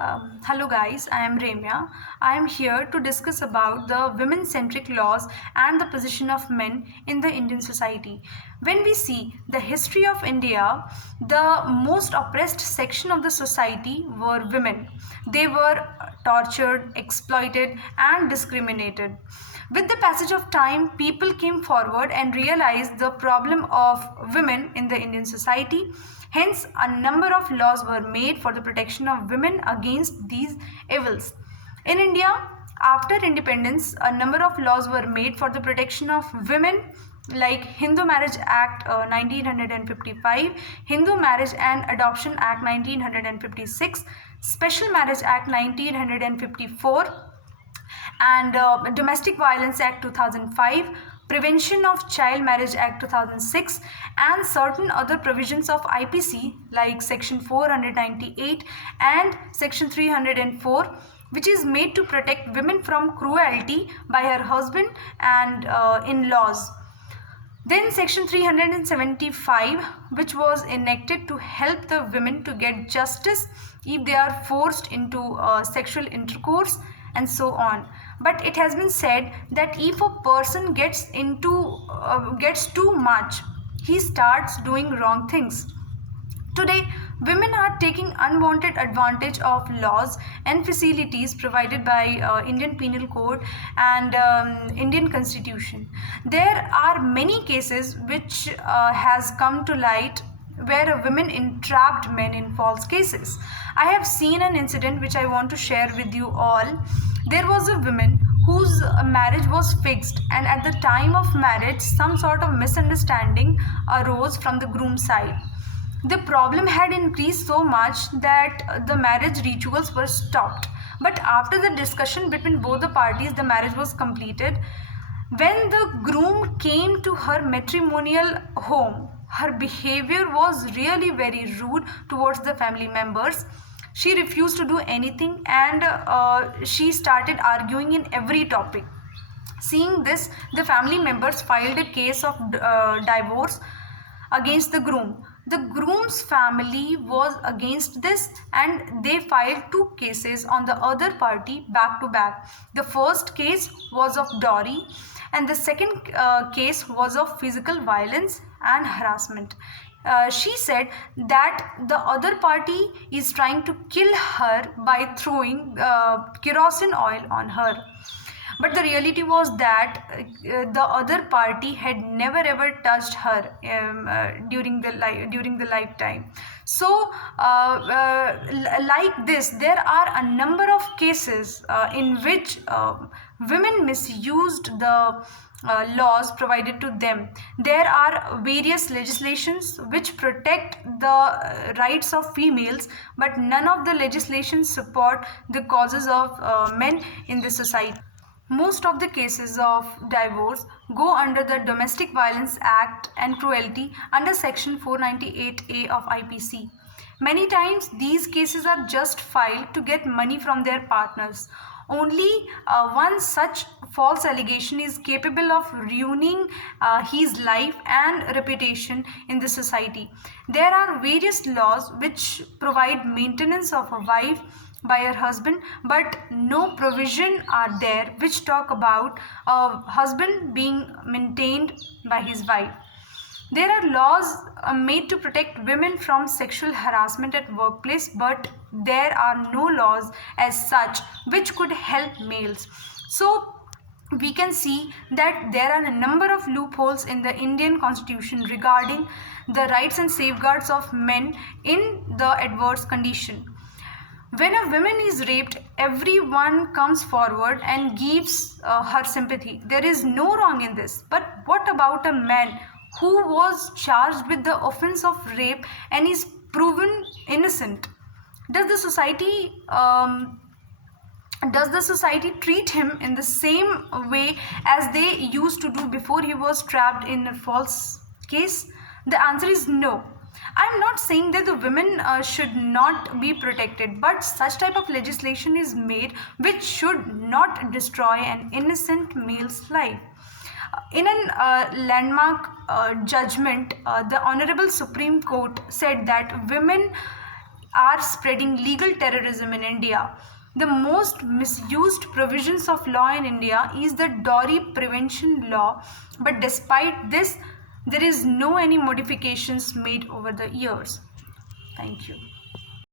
Hello guys, I am Remya. I am here to discuss about the women-centric laws and the position of men in the Indian society. When we see the history of India, the most oppressed section of the society were women. They were tortured, exploited and discriminated. With the passage of time, people came forward and realized the problem of women in the Indian society. Hence, a number of laws were made for the protection of women against these evils. In India, after independence, a number of laws were made for the protection of women like Hindu Marriage Act 1955, Hindu Marriage and Adoption Act 1956, Special Marriage Act 1954, and Domestic Violence Act 2005, Prevention of Child Marriage Act 2006, and certain other provisions of IPC like Section 498 and Section 304, which is made to protect women from cruelty by her husband and in-laws. Then Section 375, which was enacted to help the women to get justice if they are forced into sexual intercourse and so on. But it has been said that if a person gets too much, he starts doing wrong things. Today, women are taking unwanted advantage of laws and facilities provided by Indian Penal Code and Indian Constitution. There are many cases which has come to light where a woman entrapped men in false cases. I have seen an incident which I want to share with you all. There was a woman whose marriage was fixed, and at the time of marriage some sort of misunderstanding arose from the groom's side. The problem had increased so much that the marriage rituals were stopped. But after the discussion between both the parties, the marriage was completed. When the groom came to her matrimonial home, her behavior was really very rude towards the family members. She refused to do anything, and she started arguing in every topic. Seeing this, the family members filed a case of divorce against the groom. The groom's family was against this, and they filed two cases on the other party back to back. The first case was of dowry, and the second case was of physical violence and harassment. She said that the other party is trying to kill her by throwing kerosene oil on her. But the reality was that the other party had never ever touched her during the lifetime. So, like this, there are a number of cases in which women misused the laws provided to them. There are various legislations which protect the rights of females, but none of the legislations support the causes of men in the society. Most of the cases of divorce go under the Domestic Violence Act and Cruelty under Section 498A of IPC. Many times these cases are just filed to get money from their partners. Only one such false allegation is capable of ruining his life and reputation in the society. There are various laws which provide maintenance of a wife by her husband, but no provision are there which talk about a husband being maintained by his wife. There are laws made to protect women from sexual harassment at workplace, but there are no laws as such which could help males. So we can see that there are a number of loopholes in the Indian Constitution regarding the rights and safeguards of men in the adverse condition. When a woman is raped, everyone comes forward and gives her sympathy. There is no wrong in this. But what about a man who was charged with the offense of rape and is proven innocent? Does the society treat him in the same way as they used to do before he was trapped in a false case? The answer is no. I'm not saying that the women should not be protected, but such type of legislation is made which should not destroy an innocent male's life. In a landmark judgment, the Honorable Supreme Court said that women are spreading legal terrorism in India. The most misused provisions of law in India is the dowry prevention law, but despite this, there is no any modifications made over the years. Thank you.